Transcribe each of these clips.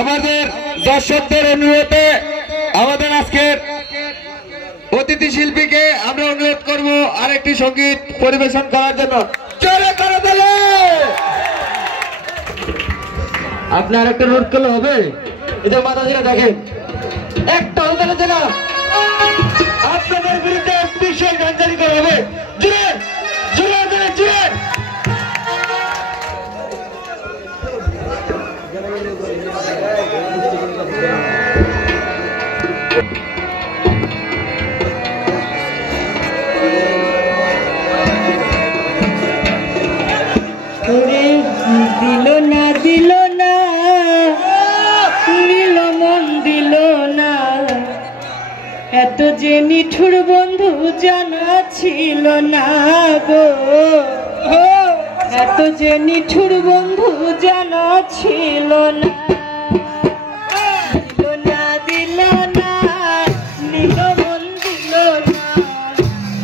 আমাদের দর্শকদের অনুরোধে আমাদের আজকের অতিথি শিল্পীকে আমরা অনুরোধ করব আরেকটি সঙ্গীত পরিবেশন করার জন্য। জোরে করে দিলে আপনি আরেকটা অনুরোধ করলে হবে। এদের মাথা দিয়ে দেখেন একটা অনুদানের জন্য আপনাদের বিরুদ্ধে বিষয় গাঞ্জারি করা হবে। জোরে জোরে জোরে জোরে দিল না দিল না নীল মন দিল না, এত যে নিঠুর বন্ধু জানা ছিল না গো, এত যে নিঠুর বন্ধু জানা ছিল না। দিল না নীল মন দিল না,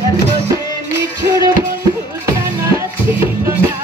এত যে নিঠুর বন্ধু জানা ছিল না।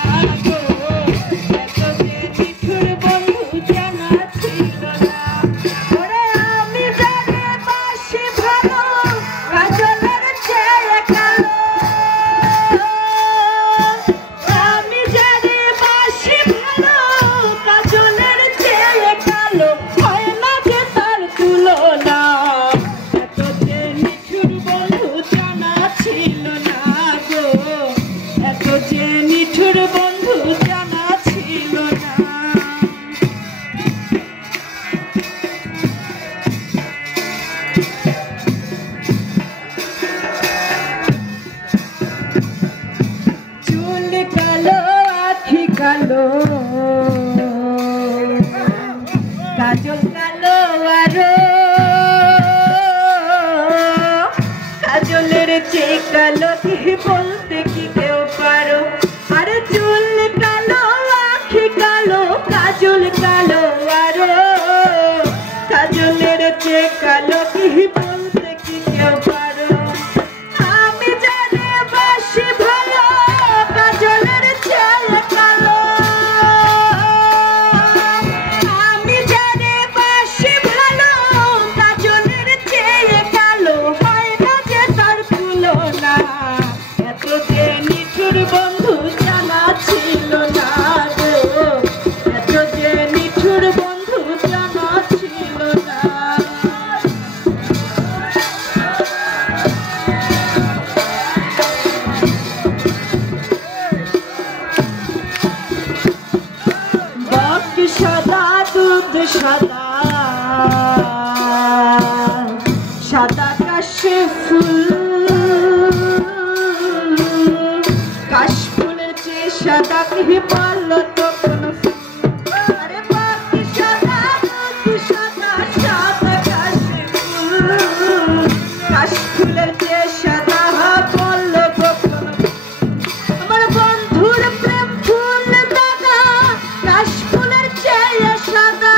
কালো কাজল কালো আরো কাজলের চেয়ে কালো বলতে কি কেউ পারো? আরে চুল কালো আখি কালো কাজল কালো আরো কাজলের চেয়ে কালো বলতে কি কেউ পারো? আমি জানি বাসি ভালো কাজলের চেয়ে কালো, আমি জানি বাসি ভালো কাজলের চেয়ে কালো, হয় না যে তার তুলনা। এত যে নিঠুর বন্ধু জানা ছিল না গো, এত যে নিঠুর বন্ধু জানা ছিল না। বক সাদা দুধ সাদা সাদা কাশে ফুল, কাশ ফুলের চেয়ে সাদা কি বললো তো কোনো ফুল? আরে বক সাদা দুধ সাদা সাদা কাশে ফুল, কাশ ফুলের চেয়ে সাদা বললো তো কোনো ফুল? আমার বন্ধুর প্রেম ফুল দাদা কাশ ফুলের চেয়ে সাদা,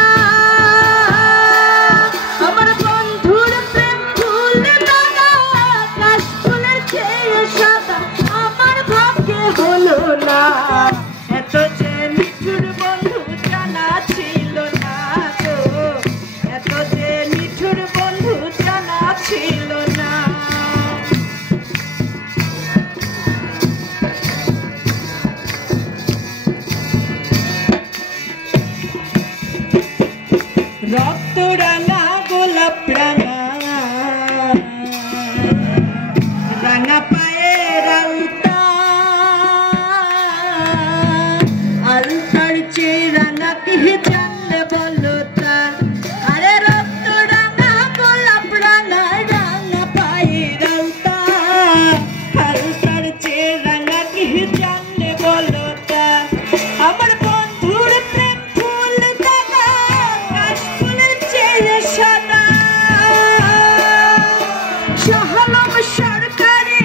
আমার বন্ধুর প্রেম ফুল দাদা কাশ ফুলের চেয়ে সাদা, আমার ভাগ্যে হলো না। এত যে নিঠুর বন্ধু জানা ছিল না গো, এত যে নিঠুর বন্ধু জানা ছিল না। রক্ত রাঙা গোলাপ রাঙা রাঙা পায়ের আলতা, আলতার চেয়ে রাঙা কি জানলে বলো তা? আরে রক্ত রাঙা গোলাপ রাঙা রাঙা পায়ের আলতা, আলতার চেয়ে রাঙা কি জানলে বলো তা? আমার বন্ধুর প্রেম ফুল দাদা কাশ ফুলের চেয়ে সাদা, শাহলম সরকারি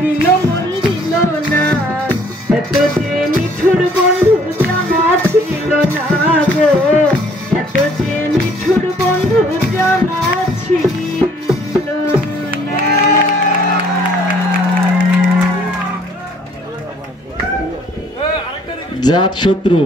দিল মন দিল না, এত যে নিঠুর বন্ধু জানা ছিল না গো, এত যে নিঠুর বন্ধু জানা ছিল না। জাত শত্রু